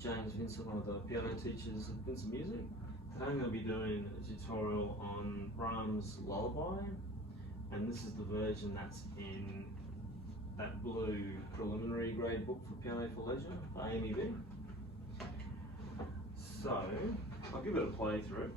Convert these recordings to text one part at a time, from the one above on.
James Vincent, one of the piano teachers at Vincent Music. Today I'm going to be doing a tutorial on Brahms' Lullaby, and this is the version that's in that blue preliminary grade book for piano for leisure by Amy B. So I'll give it a playthrough.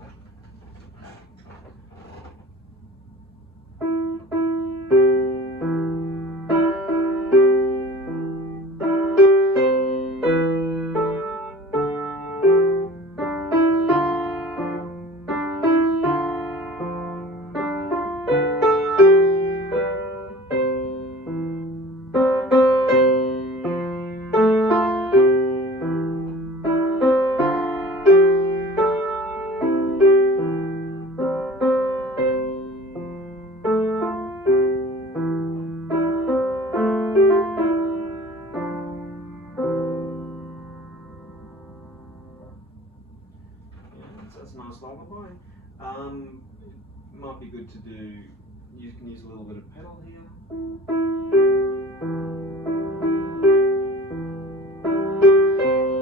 So that's a nice lullaby. It might be good to do, you can use a little bit of pedal here.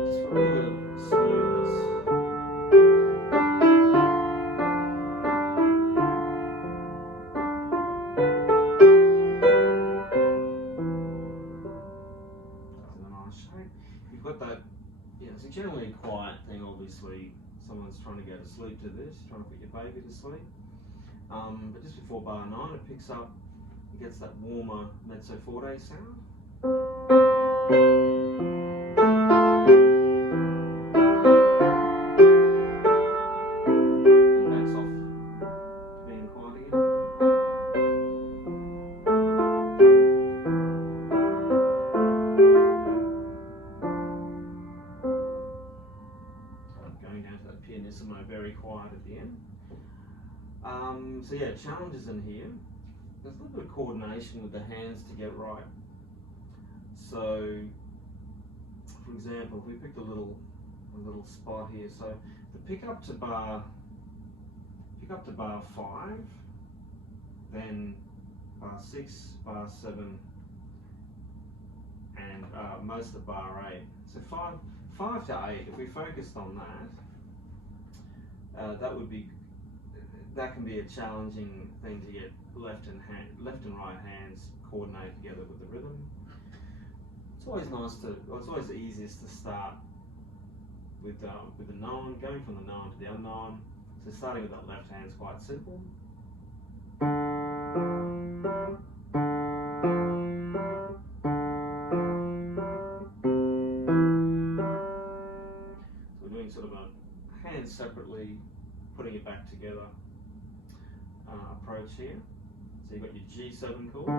Just for a little bit of smoothness. That's in a nice shape. You've got that, it's a generally quiet thing, obviously. Someone's trying to go to sleep to this, trying to put your baby to sleep. But just before bar 9, it picks up, it gets that warmer mezzo forte sound. And backs off to being quiet again. Going down to that pianissimo, very quiet at the end. So yeah, challenges in here. There's a little bit of coordination with the hands to get right. So, for example, if we picked a little spot here, so to pick up to bar 5, then bar 6, bar 7, and most of bar 8. So 5 to 8. If we focused on that, that can be a challenging thing to get left and right hands coordinate together with the rhythm. It's always it's always the easiest to start with the known, going from the known to the unknown. So starting with that left hand is quite simple. So we're doing sort of a hand separately, putting it back together approach here. So you've got your G7 chord.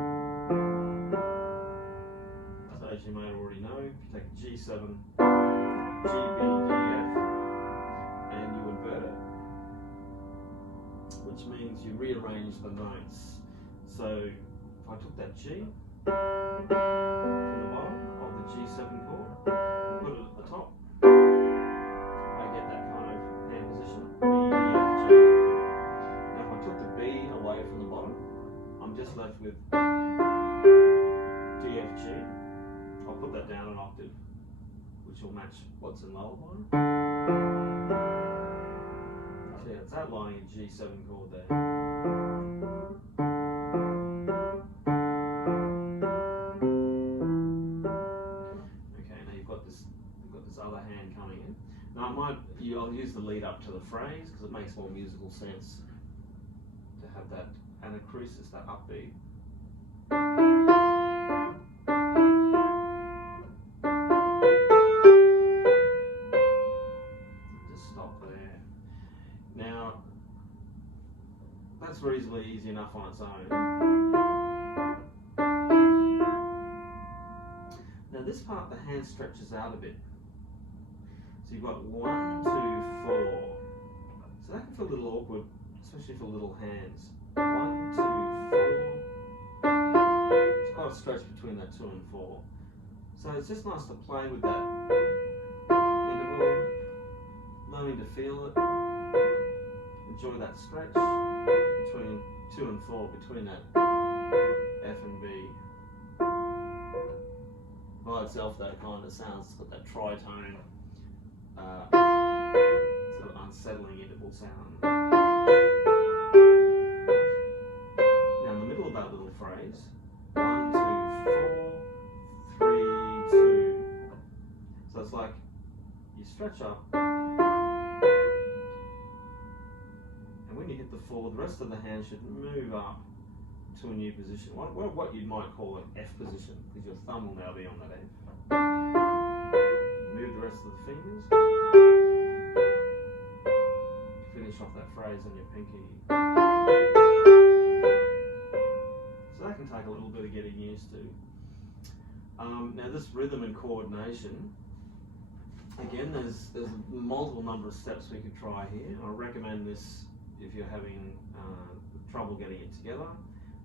So as you may already know, if you take a G7, G, B, D, F, and you invert it, which means you rearrange the notes. So if I took that G from the bottom of the G7 chord, put it at the top, I get that kind of hand position, B, D, F, G. Now if I took the B away from the bottom, I'm just left with D, F, G. I'll put that down an octave, which will match what's in Lullaby. So yeah, it's outlining a G7 chord there. Okay, now you've got this other hand coming in. Now I'll use the lead up to the phrase because it makes more musical sense to have that anacrusis, that upbeat. Just stop there. Now that's reasonably easy enough on its own. Now this part, the hand stretches out a bit. So you've got 1, 2, 4. So that can feel a little awkward, especially for little hands. 1, 2, 4. It's quite a stretch between that 2 and 4. So it's just nice to play with that interval, learning to feel it, enjoy that stretch between 2 and 4, between that F and B. By itself, that kind of sounds, it's got that tritone sort of unsettling interval sound. Now in the middle of that little phrase, 1, 2, 4, 3, 2. So it's like you stretch up, and when you hit the 4, the rest of the hand should move up to a new position. What you might call an F position, because your thumb will now be on that F. Move the rest of the fingers. Finish off that phrase on your pinky. So that can take a little bit of getting used to. Now this rhythm and coordination, again, there's a multiple number of steps we could try here. I recommend this if you're having trouble getting it together.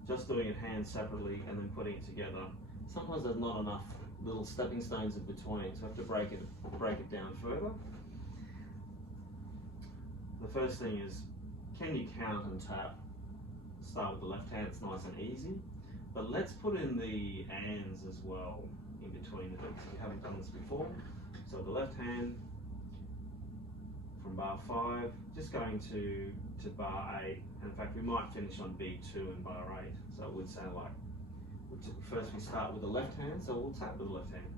Just doing it hand separately and then putting it together. Sometimes there's not enough little stepping stones in between, so I have to break it down further. The first thing is, can you count and tap? Start with the left hand, it's nice and easy. But let's put in the ands as well in between the beats. If you haven't done this before. So the left hand from bar 5, just going to bar 8. In fact, we might finish on B2 and bar 8. So it would sound like, first we start with the left hand, so we'll tap with the left hand.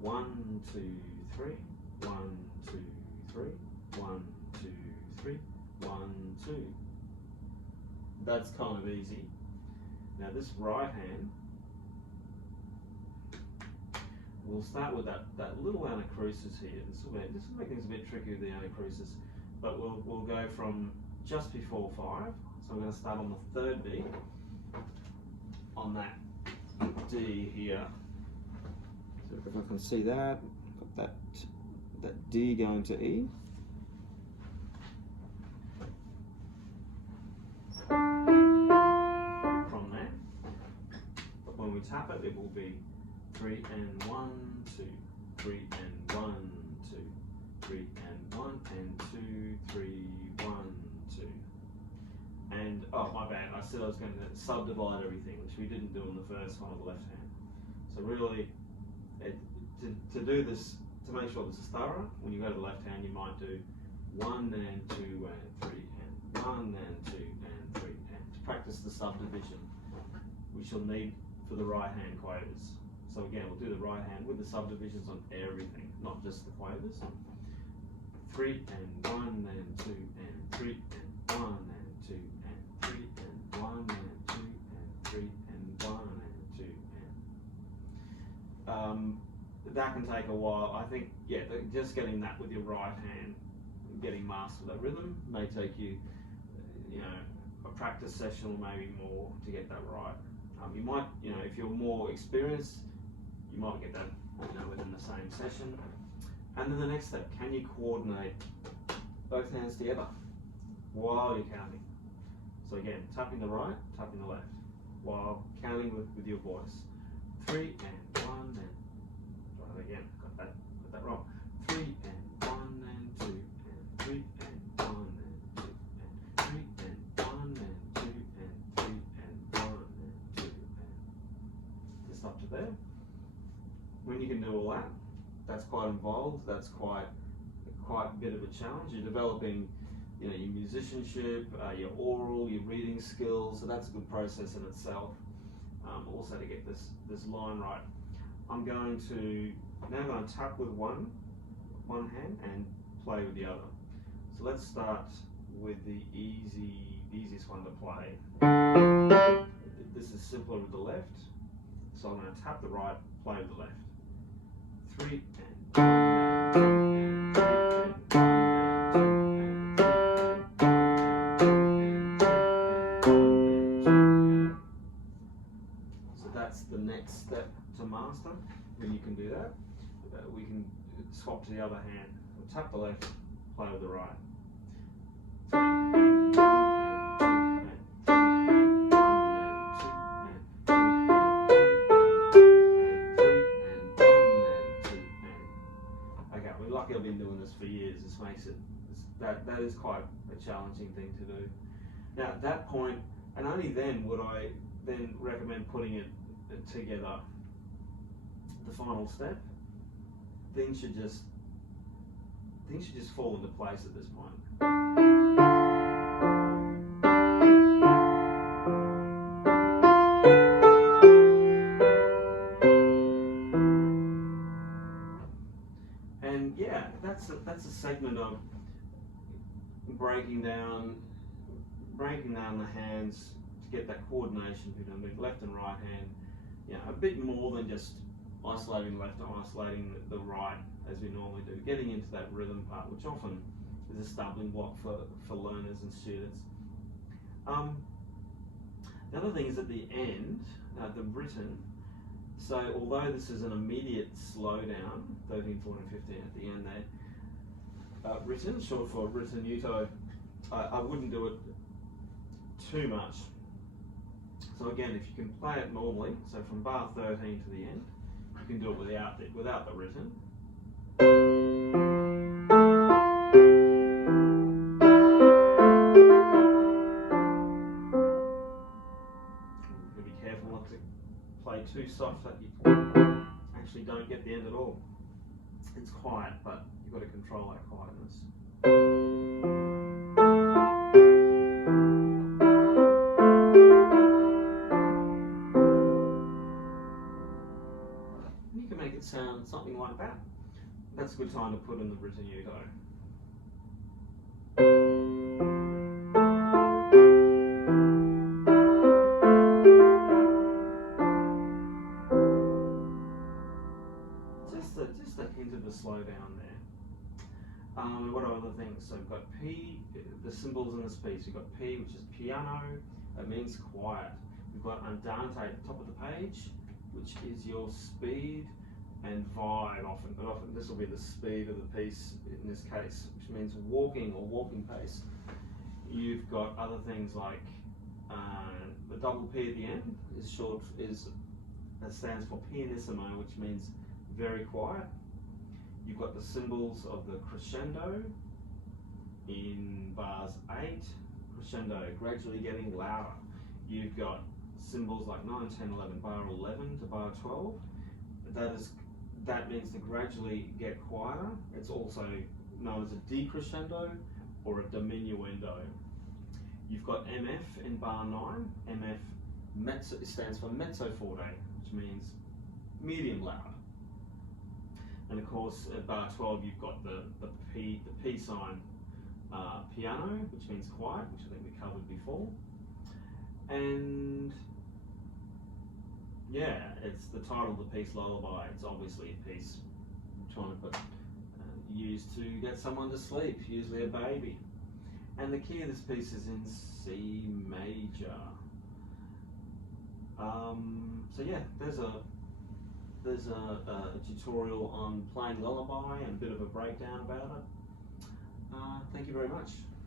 1, 2, 3, 1, 2, 3, 1, 2, 3, 1, 2. That's kind of easy. Now this right hand, we'll start with that little anacrusis here. This will make things a bit tricky with the anacrusis, but we'll go from just before 5. So we're going to start on the 3rd beat, on that D here. So if I can see that, got that D going to E. From there, but when we tap it, it will be 3 and 1, 2, 3 and 1, 2, 3 and 1 and 2, 3, 1, 2. And oh my bad, I said I was going to subdivide everything, which we didn't do on the first one on the left hand. So really, to do this, to make sure this is thorough, when you go to the left hand, you might do 1 and 2 and 3 and 1 and 2 and 3 and to practice the subdivision, which you'll need for the right hand quavers. So again, we'll do the right hand with the subdivisions on everything, not just the quavers. 3 and 1 and 2 and 3 and 1 and 2 and 3 and 1 and 2 and 3 and 1 and 2 and. That can take a while. I think, yeah, just getting that with your right hand, getting master that rhythm may take you, a practice session or maybe more to get that right. You might, if you're more experienced, you might get that, within the same session. And then the next step, can you coordinate both hands together while you're counting? So again, tapping the right, tapping the left, while counting with your voice. 3 and 1 and, again, got that wrong. 3 and 1 and 2 and 3 and 1 and 2 and 3 and 1 and 2 and 3 and 1 and 2 and just up to there. When you can do all that, that's quite involved. That's quite a bit of a challenge. You're developing, your musicianship, your oral, your reading skills. So that's a good process in itself. Also to get this line right. I'm going to tap with one hand and play with the other. So let's start with the easiest one to play. This is simpler with the left. So I'm going to tap the right, play with the left. 3 and 1 and 2 and 3 and 1 and 2 and 3 and 1 and 2 and 1 and 2 and. So that's the next step to master. When you can do that, we can swap to the other hand. We'll tap the left, play with the right. 3 and 1 and 2 and 3 and 1 and 2 and 3 and 1 and 2 and 3 and 1 and 2 and. Okay, we're lucky I've been doing this for years. This makes it, that is quite a challenging thing to do. Now at that point, and only then would I then recommend putting it together. The final step things should just fall into place at this point. And yeah, that's a segment of breaking down the hands to get that coordination between left and right hand. You know, a bit more than just isolating left and isolating the right as we normally do. Getting into that rhythm part, which often is a stumbling block for learners and students. The other thing is at the end, the written. So although this is an immediate slowdown, 13, 14, 15 at the end there, written, short for ritenuto, I wouldn't do it too much. So again, if you can play it normally, so from bar 13 to the end, you can do it without the written. Be careful not to play too soft that you actually don't get the end at all. It's quiet, but you've got to control that quietness. And you can make it sound something like that. That's a good time to put in the ritenuto. Just a hint of a slowdown there. What are other things? So we've got P, the symbols in this piece. We've got P, which is piano. That means quiet. We've got andante at the top of the page, which is your speed and vibe often. But often this will be the speed of the piece in this case, which means walking or walking pace. You've got other things like the double P at the end stands for pianissimo, which means very quiet. You've got the symbols of the crescendo in bars 8, crescendo gradually getting louder. You've got symbols like 9, 10, 11, bar 11 to bar 12. That means to gradually get quieter. It's also known as a decrescendo or a diminuendo. You've got MF in bar 9. MF stands for mezzo forte, which means medium loud. And of course, at bar 12, you've got the P sign piano, which means quiet, which I think we covered before. And yeah, it's the title of the piece, Lullaby. It's obviously a piece I'm trying to put used to get someone to sleep, usually a baby. And the key of this piece is in C major. So yeah, there's a tutorial on playing Lullaby and a bit of a breakdown about it. Thank you very much.